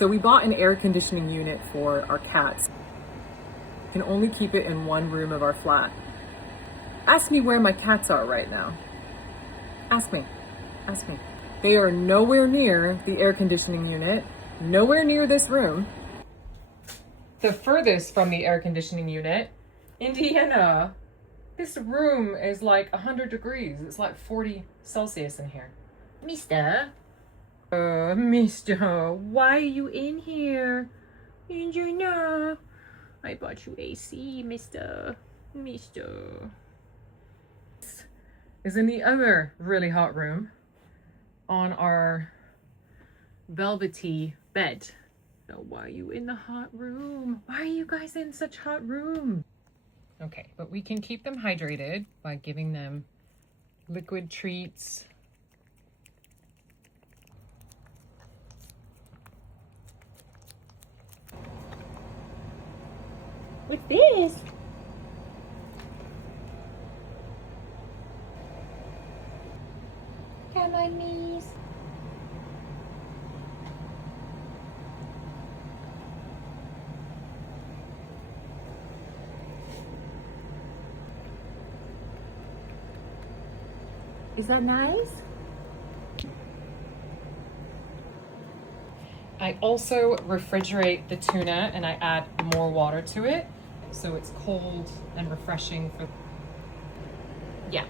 So we bought an air conditioning unit for our cats. We can only keep it in one room of our flat. Ask me where my cats are right now. Ask me. Ask me. They are nowhere near the air conditioning unit, nowhere near this room. The furthest from the air conditioning unit, Indiana. This room is like 100 degrees. It's like 40 Celsius in here. Mister, Mister, why are you in here? Indiana. I bought you AC, Mister. Is in the other really hot room on our velvety bed. So why are you in the hot room? Why are you guys in such hot room? Okay, but we can keep them hydrated by giving them liquid treats. What's this? Come on, miss. Is that nice? I also refrigerate the tuna and I add more water to it so it's cold and refreshing for. Yeah.